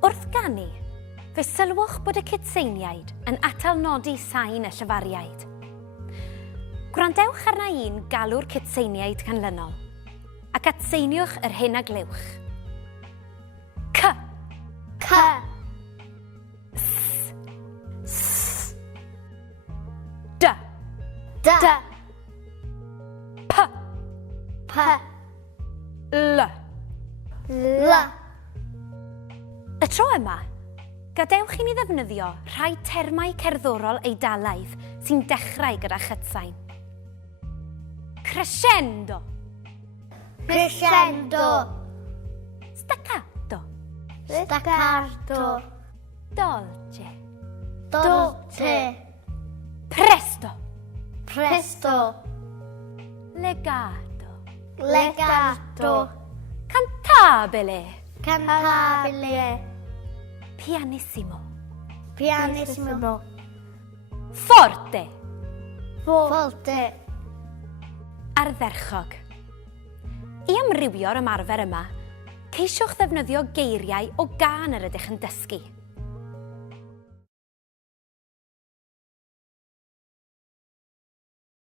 Wrth ganu, fe sylwch bod y cydseiniaid yn atalnodi sain y llyfariaid. Gwrandewch arna un galw'r cydseiniaid canlynol, ac atseiniwch yr hyn a glywch. C. C. S. S. D. D. P. P. L. L. Y tro yma, gadewch i ni ddefnyddio rhai termau cerddorol eidalaidd sy'n dechrau gyda chytsain. Crescendo. Crescendo. Staccato. Staccato. Dolce. Dolce. Presto. Presto. Legato. Legato. Cantabile. Cantabile. Pianissimo. Pianissimo. Forte. Forte. Ardderchog. I amrywio'r ymarfer yma, ceisiwch ddefnyddio geiriau o gân yr ydych yn dysgu.